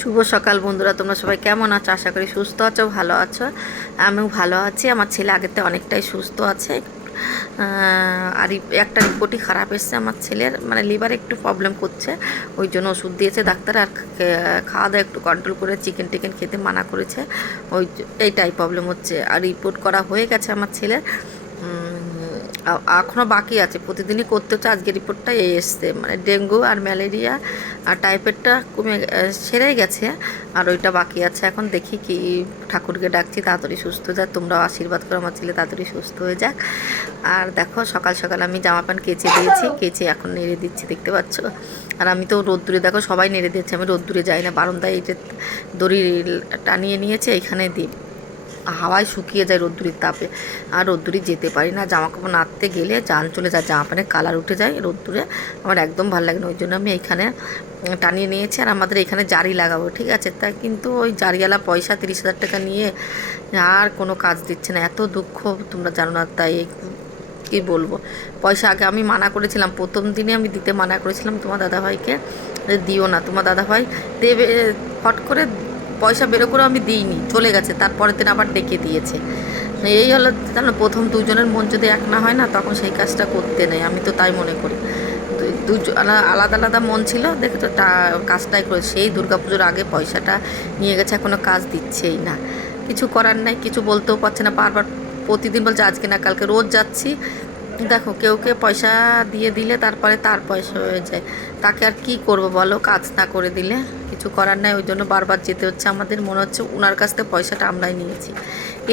শুভ সকাল বন্ধুরা, তোমরা সবাই কেমন আছো? আশা করি সুস্থ আছো, ভালো আছো। আমিও ভালো আছি। আমার ছেলে আগেতে অনেকটাই সুস্থ আছে। আর একটা রিপোর্টই খারাপ এসছে আমার ছেলের। মানে লিভারে একটু প্রবলেম করছে। ওই জন্য ওষুধ দিয়েছে ডাক্তার আর খাওয়া দাওয়া একটু কন্ট্রোল করে চিকেন টিকেন খেতে মানা করেছে। ওই এইটাই প্রবলেম হচ্ছে। আর রিপোর্ট করা হয়ে গেছে আমার ছেলের। উম, আ- এখনও বাকি আছে। প্রতিদিনই করতে হচ্ছে। আজকে রিপোর্টটা এই এসছে। মানে ডেঙ্গু আর ম্যালেরিয়া আর টাইফয়েডটা কমে সেরে গেছে। আর ওইটা বাকি আছে। এখন দেখি কি ঠাকুরকে ডাকছি। তাড়াতাড়ি সুস্থ যাক। তোমরাও আশীর্বাদ করো আমার ছেলে। তাড়াতাড়ি সুস্থ হয়ে যাক। আর দেখো সকাল সকাল আমি জামা প্যান্ট কেচে দিয়েছি। কেচে এখন নেড়ে দিচ্ছি। দেখতে পাচ্ছ? আর আমি তো রোদ্দুরে দেখো সবাই নেড়ে দিচ্ছে। আমি রোদ্দুরে যাই না। বারান্দায় এই যে দড়ি টানিয়ে নিয়েছে এখানে দিই। হাওয়ায় শুকিয়ে যায় রোদ্দুরির তাপে। আর রোদ্দুরি যেতে পারি না। জামা কাপড় নাড়তে গেলে চান চলে যায় জামা প্যান্টের কালার উঠে যায় রোদ্দুরে। আমার একদম ভালো লাগে না, ওই জন্য আমি এইখানে টানিয়ে নিয়েছি। আর আমাদের এখানে জারি লাগাবো, ঠিক আছে? তাই কিন্তু ওই জারিওয়ালা পয়সা তিরিশ হাজার টাকা নিয়ে আর কোনো কাজ দিচ্ছে না। এত দুঃখ তোমরা জানো না, তাই কি বলব? পয়সা আগে আমি মানা করেছিলাম। প্রথম দিনে আমি দিতে মানা করেছিলাম তোমার দাদাভাইকে। দিও না, তোমার দাদাভাই দেবে, ফট করে পয়সা বেরো করে আমি দিইনি, চলে গেছে, তারপরের দিন আবার ডেকে দিয়েছে। এই হলো জানো প্রথম দুজনের মন যদি এক না হয় না, তখন সেই কাজটা করতে নেই, আমি তো তাই মনে করি। দুজন আলা- আলাদা আলাদা মন ছিল, দেখে তো কাজটাই করে, সেই দুর্গাপুজোর আগে পয়সাটা নিয়ে গেছে, এখনও কাজ দিচ্ছেই না। কিছু করার নাই, কিছু বলতেও পারছে না, বারবার প্রতিদিন বলছে, আজকে না, কালকে রোজ যাচ্ছি। দেখো, কেউ কে পয়সা দিয়ে দিলে, তারপরে তার পয়সা হয়ে যায়। তাকে আর কি করব বলো, কাজ না করে দিলে? কিছু করার নাই ওই জন্য বারবার যেতে হচ্ছে। আমাদের মনে হচ্ছে ওনার কাছ থেকে পয়সাটা আমরাই নিয়েছি।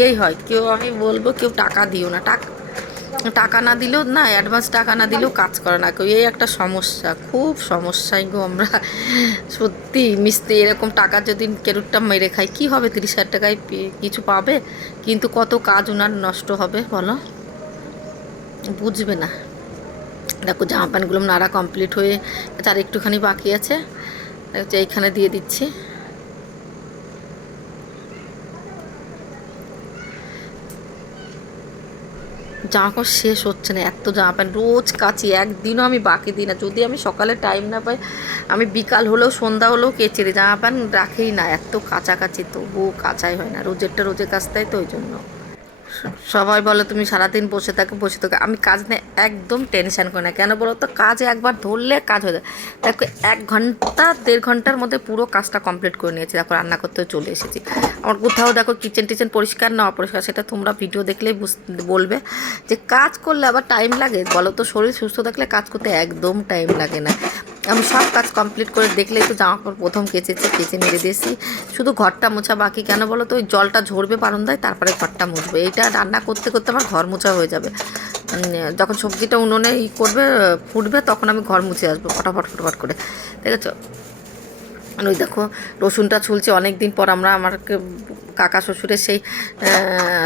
এই হয়, কেউ আমি বলব কেউ টাকা দিও না। টাকা টাকা না দিলেও না অ্যাডভান্স টাকা না দিলেও কাজ করে না কেউ। এই একটা সমস্যা, খুব সমস্যায় গো আমরা। সত্যি, মিস্ত্রি এরকম টাকা যদি কেরুরটা মেরে খাই কি হবে? তিরিশ হাজার টাকায় কিছু পাবে? কিন্তু কত কাজ ওনার নষ্ট হবে, বলো? বুঝবে না। দেখো, জামা প্যান্টগুলো নাড়া কমপ্লিট হয়ে আর একটুখানি বাকি আছে। এইখানে দিয়ে দিচ্ছি। জামা শেষ হচ্ছে না, এত জামা প্যান্ট রোজ কাচি, একদিনও আমি বাকি দিই না। যদি আমি সকালে টাইম না পাই, আমি বিকাল হলেও, সন্ধ্যা হলেও কেচে দিই জামা প্যান্ট রাখেই না, এত কাছাকাছি তবুও কাচাই হয় না। রোজেরটা রোজে কাচতাই তো ওই জন্য। সবাই বলে, তুমি সারাদিন বসে থাকো বসে থাকো। আমি কাজ নিয়ে একদম টেনশান করি না। কেন বলো তো? কাজ একবার ধরলে কাজ হয়ে যায়। দেখো, এক ঘণ্টা, দেড় ঘণ্টার মধ্যে পুরো কাজটা কমপ্লিট করে নিয়েছি। দেখো, রান্না করতেও চলে এসেছি। আমার কোথাও দেখো কিচেন টিচেন পরিষ্কার না অপরিষ্কার, সেটা তোমরা ভিডিও দেখলেই বলবে যে কাজ করলে আবার টাইম লাগে। বলো তো, শরীর সুস্থ থাকলে কাজ করতে একদম টাইম লাগে না। আমি সব কাজ কমপ্লিট করে দেখলেই তো জামা কাপড় প্রথম কেচেছি কেচে নেড়ে দিয়েছি। শুধু ঘরটা মোছা বাকি কেন বলো তো? ওই জলটা ঝরবে বারান্দায়, তারপরে ঘরটা মুছবে। এইটা রান্না করতে করতে আমার ঘর মোছা হয়ে যাবে। যখন সবজিটা উনুনে ই করবে, ফুটবে, তখন আমি ঘর মুছে আসব ফটাফট ফটাফট করে। ঠিক আছে ওই দেখো, রসুনটা ছুলছে। অনেক দিন পর আমরা, আমার কাকা শ্বশুরের সেই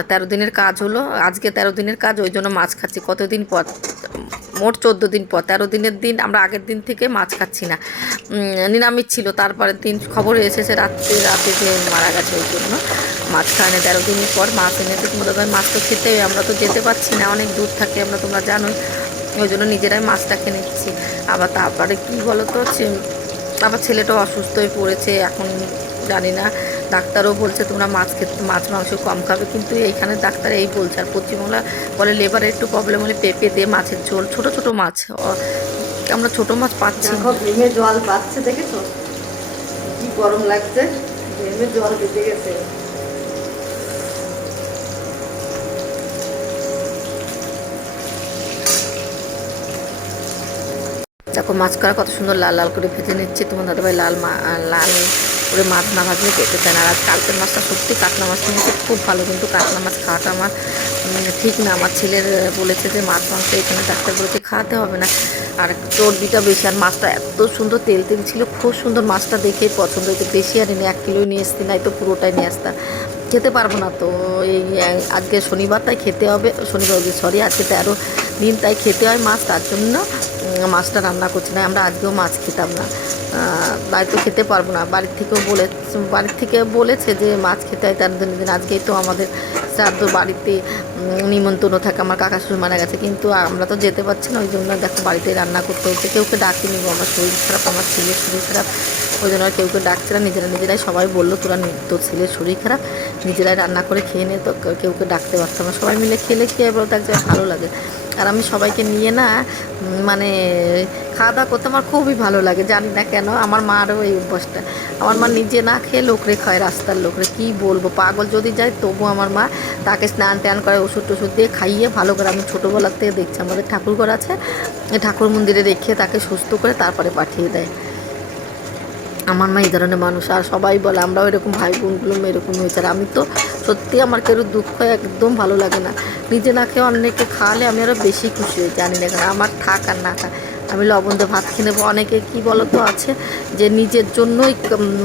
তেরো দিনের কাজ হলো। আজকে তেরো দিনের কাজ, ওই জন্য মাছ খাচ্ছি। কতদিন পর? মোট চোদ্দ দিন পর, তেরো দিনের দিন আমরা আগের দিন থেকে মাছ খাচ্ছি না। নিরামিষ ছিল, তারপরের দিন খবর এসেছে রাত্রে, রাতে যে মারা গেছে ওই জন্য মাছ খায় না। তেরো দিন পর মাছ এনেছে তোমাদের ভাই মাছ তো খেতে আমরা তো যেতে পারছি না, অনেক দূর থাকে, আমরা তোমরা জানোই। ওই জন্য নিজেরাই মাছটা খেয়ে নিচ্ছি। আবার তারপরে কী বলো তো আবার ছেলেটাও অসুস্থ হয়ে পড়েছে, এখন জানি না ডাক্তারও বলছে তোমরা মাছ খেতে মাছ মাংস কম খাবে কিন্তু এইখানে ডাক্তার এই বলছে। আর পশ্চিমবাংলা বলে লেবারের একটু প্রবলেম হলে পেঁপে দিয়ে মাছের ঝোল ছোট ছোট মাছ। আমরা ছোট মাছ পাচ্ছি। ভেঙে জল পাচ্ছে দেখেছ? কি গরম লাগছে। ভেঙে জল দিতে গেছে। দেখো মাছ করা কত সুন্দর লাল লাল করে ভেজে নিচ্ছে। তোমার দাদাভাই লাল মা লাল করে মাছ না ভাজলে খেতে চায় না। আর কালকের মাছটা সত্যি কাতলা মাছ নিয়েছে খুব ভালো। কিন্তু কাতলা মাছ খাওয়াটা আমার ঠিক না। আমার ছেলের বলেছে যে মাছ মাংস এখানে ডাক্তার বলেছে খাওয়াতে হবে না। আর চর্বিটা বেশি। আর মাছটা এত সুন্দর তেল তেল ছিল, খুব সুন্দর মাছটা দেখেই পছন্দ হয়েছে। বেশি আর এনে এক কিলোই নিয়ে এসছি, নাই তো পুরোটাই নিয়ে আসতাম খেতে পারব না তো। এই আজকে শনিবার, তাই খেতে হবে। শনিবার সরি আজকে তেরো দিন তাই খেতে হয় মাছ। তার জন্য মাছটা রান্না করছি না। আমরা আজকেও মাছ খেতাম না। বাড়িতে খেতে পারব না। বাড়ির থেকেও বলে বাড়ির থেকে বলেছে যে মাছ খেতে হয় তার দিন দিন আজকেই তো আমাদের শ্রাদ্ধ বাড়িতে নিমন্ত্রণ থাকে। আমার কাকা শ্বশুর মারা গেছে। কিন্তু আমরা তো যেতে পারছি না। ওই জন্য দেখো বাড়িতে রান্না করতে হচ্ছে। কেউকে ডাকিনি। গো, আমার শরীর খারাপ আমার ছেলের শরীর খারাপ। ওই জন্য আর কেউ কেউ ডাকছে না, নিজেরা নিজেরাই সবাই বলল, তোরা তোর ছেলের শরীর খারাপ, নিজেরাই রান্না করে খেয়ে নে, তো কেউ কেউ ডাকতে পারতাম না। সবাই মিলে খেলে খেয়ে বলতে এক জায়গায় ভালো লাগে। আর আমি সবাইকে নিয়ে না মানে খাওয়া দাওয়া করতে আমার খুবই ভালো লাগে, জানি না কেন, আমার মারও এই অভ্যাসটা। আমার মা নিজে না খেয়ে লোকরে খায়, রাস্তার লোকরে, কী বলব? পাগল যদি যায়, তবু আমার মা তাকে স্নান টান করে, ওষুধ টষুধ দিয়ে খাইয়ে ভালো করে আমি ছোটোবেলার থেকে দেখছি, আমাদের ঠাকুরঘর আছে, ঠাকুর মন্দিরে রেখে তাকে সুস্থ করে তারপরে পাঠিয়ে দেয়। আমার মা এই ধরনের মানুষ, আর সবাই বলে, আমরাও এরকম ভাই বোনগুলো এরকম হয়েছে আর আমি তো সত্যি আমার কেউ দুঃখ একদম ভালো লাগে না। নিজে না খেয়ে অন্যকে খাওয়ালে আমি আরও বেশি খুশি হই, জানি না কেন। আমার থাক আর না থাক, আমি লবণ দিয়ে ভাত খেয়ে নেব। অনেকে কী বলো তো আছে যে, নিজের জন্যই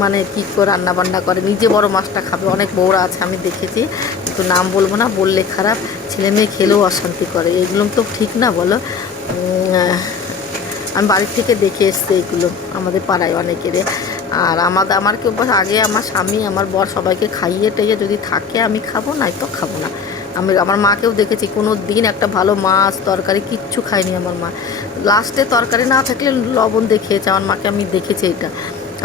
মানে কী করে রান্না বান্না করে? নিজে বড় মাছটা খাবে। অনেক বউরা আছে, আমি দেখেছি, কিন্তু নাম বলব না, বললে খারাপ, ছেলে মেয়ে খেলেও অশান্তি করে। এগুলো তো ঠিক না বলো? আমি বাড়ির থেকে দেখে এসছি এগুলো, আমাদের পাড়ায় অনেকেরে আর আমাদের আমার কেউ আগে আমার স্বামী, আমার বর সবাইকে খাইয়ে টাইয়ে যদি থাকে আমি খাব নাই তো খাব না। আমি, আমার মাকেও দেখেছি, কোনো দিন একটা ভালো মাছ, তরকারি কিচ্ছু খায়নি আমার মা। লাস্টে তরকারি না থাকলে লবণ দিয়ে খেয়েছে আমার মাকে আমি দেখেছি এটা।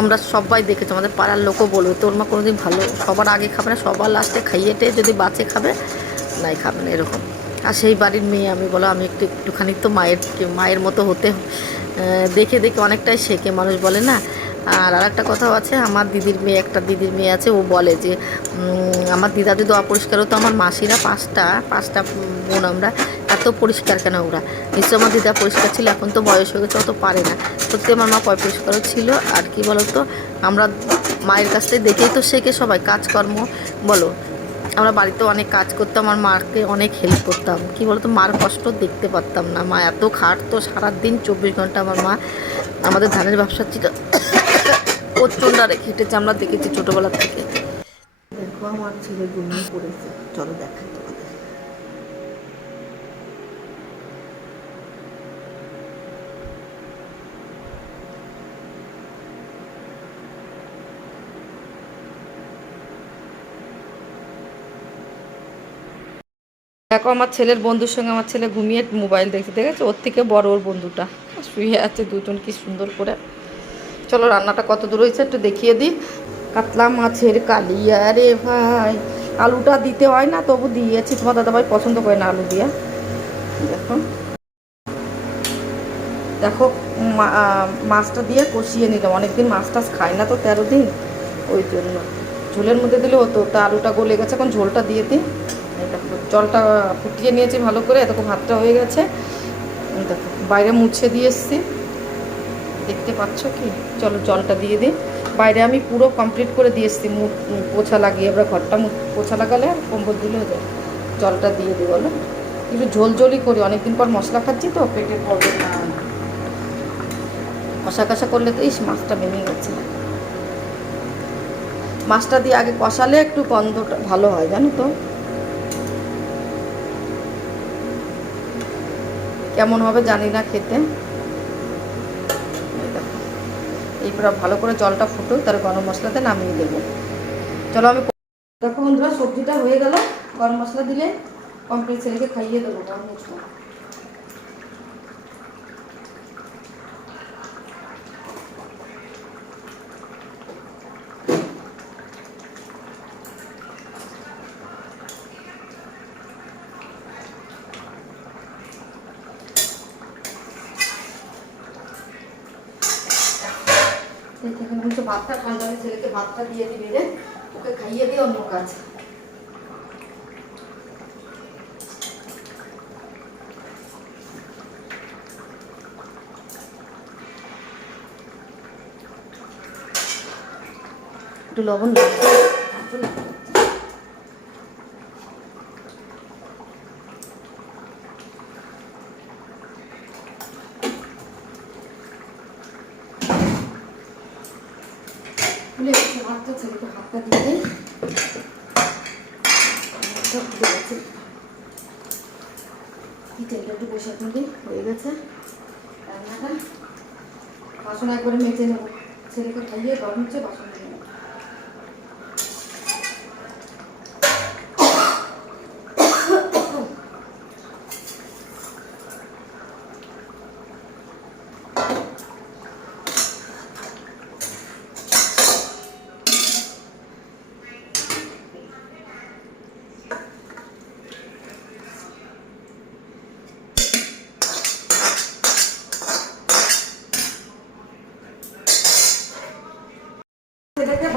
আমরা সবাই দেখেছি, আমাদের পাড়ার লোকও বলবে, তোর মা কোনোদিন ভালো, সবার আগে খাবে না, সবার লাস্টে খাইয়ে টেয়ে যদি বাঁচে খাবে, নাই খাবে না, এরকম। আর সেই বাড়ির মেয়ে, আমি বলো আমি একটু, একটুখানি তো মায়ের মায়ের মতো হতে দেখে দেখে অনেকটাই শেখে। মানুষ বলে, না আর আর একটা কথাও আছে, আমার দিদির মেয়ে, একটা দিদির মেয়ে আছে, ও বলে যে আমার দিদা দিদি অপরিষ্কার হতো আমার মাসিরা পাঁচটা পাঁচটা বোন আমরা, এত পরিষ্কার কেন ওরা? নিশ্চয় আমার দিদা পরিষ্কার ছিল, এখন তো বয়স হয়ে গেছে, অত পারে না। সত্যি আমার মা পয় পরিষ্কারও ছিল, আর কি বলতো, আমরা মায়ের কাছ থেকে দেখেই তো শেখে সবাই, কাজকর্ম, বলো। আমরা বাড়িতে অনেক কাজ করতাম আর মাকে অনেক হেল্প করতাম। কি বলতো, মার কষ্ট দেখতে পারতাম না, মা এত খাটতো, সারাদিন চব্বিশ ঘণ্টা আমার মা আমাদের ধানের ব্যবসা ছিল। প্রচণ্ড আরে খেটেছে আমরা দেখেছি ছোটোবেলার থেকে। দেখো আমার ছেলে ঘুমিয়ে পড়েছে। চলো দেখাই দেখো আমার ছেলের বন্ধুর সঙ্গে আমার ছেলে ঘুমিয়ে মোবাইল দেখতে দেখেছে? ওর থেকে বড় ওর বন্ধুটা। শুয়ে আছে দুজন কি সুন্দর করে। চলো রান্নাটা কত দূর হয়েছে একটু দেখিয়ে দিই। কাতলা মাছের কালিয়া রে ভাই। আলুটা দিতে হয় না, তবু দিয়েছি। তোমার দাদাভাই পছন্দ করে না আলু দিয়া। দেখো। দেখো মাছটা দিয়ে কষিয়ে নিলাম। অনেকদিন মাছ টাছ খাই না তো তেরো দিন। ওই জন্য। ঝোলের মধ্যে দিলে হতো, তা আলুটা গলে গেছে, এখন ঝোলটা দিয়ে দিই। দেখো, জলটা ফুটিয়ে নিয়েছি ভালো করে দেখো ভাতটা হয়ে গেছে। দেখো, বাইরে মুছে দিয়ে এসছি। দেখতে পাচ্ছ কি? চলো জলটা দিয়ে দিই। বাইরে আমি পুরো কমপ্লিট করে দিয়ে এসছি। পোছা লাগিয়ে, আমরা ঘরটা মুখ- পোছা লাগালে আর কম্বল দিলেও যায়। জলটা দিয়ে দিই, বলো। একটু ঝোল ঝোলই করি। অনেকদিন পর মশলা খাচ্ছি তো। পেটে প্রবলেম না। কষা কষা করলে তো ইস, মাছটা ভেঙে গেছে। মাছটা দিয়ে আগে কষালে একটু গন্ধটা ভালো হয়, জানো তো। কেমন হবে জানি না খেতে। এইবার ভালো করে জলটা ফুটো তার গরম মশলাতে নামিয়ে দেবো। চলো আমি দেখো বন্ধুরা, সবজিটা হয়ে গেল। গরম মশলা দিলে কমপ্লিট ছেলেকে খাইয়ে দেবো, গরম মশলা। বলছে ভাতটা ঠান্ডা হলে ছেলেকে ভাতটা দিয়ে দিবি রে ওকে খাইয়ে দিয়ে অন্য কাজ একটু লবণ লাগবে। খুলে ভাতটা ছেলেকে দিই। ভাতটা কি একটু বসে হয়ে গেছে। রান্নাটা। বাসন একবারে মেজে নেব। ছেলেকে খাইয়ে গরম হচ্ছে, বাসন মেজে নেব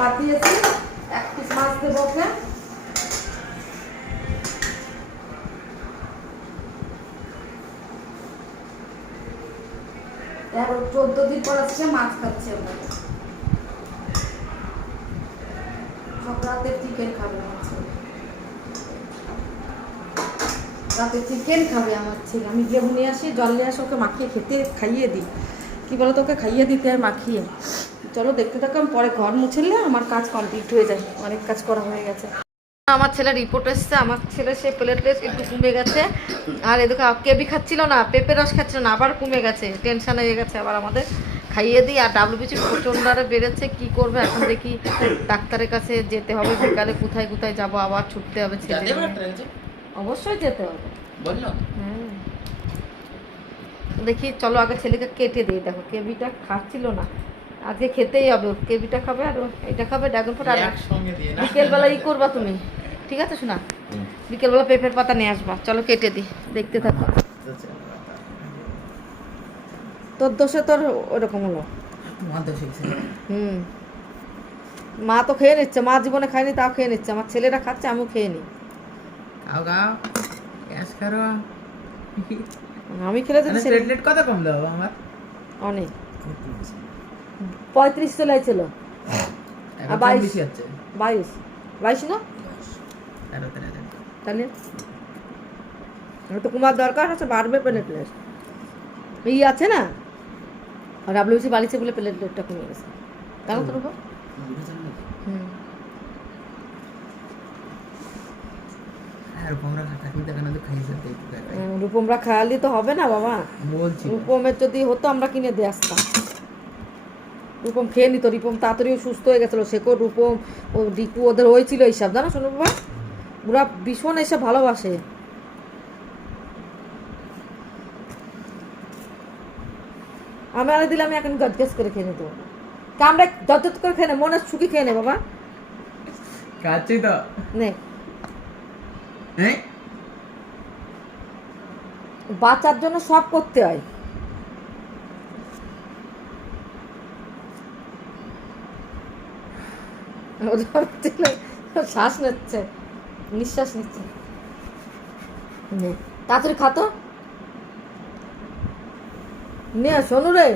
ভাত দিয়েছি। এক পিস মাছ দেবো ওকে। এখন চোদ্দ দিন পর আজকে মাছ খাচ্ছে সব রাতে চিকেন খাবে আমার ছেলে। রাতে চিকেন খাবে আমার ছেলে। আমি লেবু নিয়ে আসি, জল নিয়ে আসি, ওকে মাখিয়ে খেতে খাইয়ে দিই। কি বলো তোকে খাইয়ে দিতে হয়, মাখিয়ে। চলো দেখতে থাকো আমি পরে ঘর মুছলে আমার কাজ কমপ্লিট হয়ে যায়। অনেক কাজ করা হয়ে গেছে। আমার ছেলে রিপোর্ট এসছে আমার ছেলে সে প্লেটলেস একটু কমে গেছে। আর এদিকে কেবি খাচ্ছিল না পেঁপে রস খাচ্ছিল না আবার কমে গেছে টেনশন হয়ে গেছে আবার আমাদের। খাইয়ে দিই আর ডাব্লিউবিসি প্রচণ্ড আরে বেড়েছে কি করবে এখন দেখি। ডাক্তারের কাছে যেতে হবে বিকালে কোথায় কোথায় যাব আবার ছুটতে হবে ছেলে অবশ্যই যেতে হবে। দেখি চলো আগে ছেলেকে কেটে দিই। দেখো কেবিটা খাচ্ছিল না। আজকে খেতেই হবে কেবিটা খাবে আর এটা খাবে ড্রাগন ফ্রুট আর বিকেলবেলা ই করবা তুমি। ঠিক আছে শোনা? বিকেলবেলা পেঁপের পাতা নিয়ে আসবা। চলো কেটে দিই দেখতে থাকো। তোর দোষে তোর ওরকম হলো। হুম। মা তো খেয়ে নিচ্ছে মা জীবনে খায়নি তাও খেয়ে নিচ্ছে। আমার ছেলেরা খাচ্ছে আমিও খেয়ে নিই খাও খাও। ক্যাশ করো আমি খেলে যদি কত কম দেবো আমার? অনেক। পঁয়ত্রিশ চলে ছিল বাইশ। বাইশ। বাইশ না। তাহলে? তো কুমার দরকার আছে বাড়বে প্লেটলেট এই আছে না? আর ডাব্লিউসি বাড়িছে বলে প্লেটলেটটা কমে গেছে। তাহলে তোর হুম। রূপমরা খায়ালি তো হবে না বাবা। রূপমের যদি হতো আমরা কিনে দিয়ে আসতাম। রূপম খেয়ে নিত রূপম তাড়াতাড়ি সুস্থ হয়ে গেছিল। শেখর রূপম ও ডিকু ওদের হয়েছিল এইসব জানো শোনো বাবা? ওরা ভীষণ এইসব ভালোবাসে। আমি আরে দিলে আমি এখন গজগজ করে খেয়ে নিতে কামড়ে যত করে খেয়ে নে মনে সুখী খেয়ে নে বাবা। খাচ্ছি তো। নে। হ্যাঁ বাঁচার জন্য সব করতে হয় ওদের ছেলে শ্বাস নিচ্ছে নিঃশ্বাস নিচ্ছে। তাড়াতাড়ি খাতো নে শোনো রে।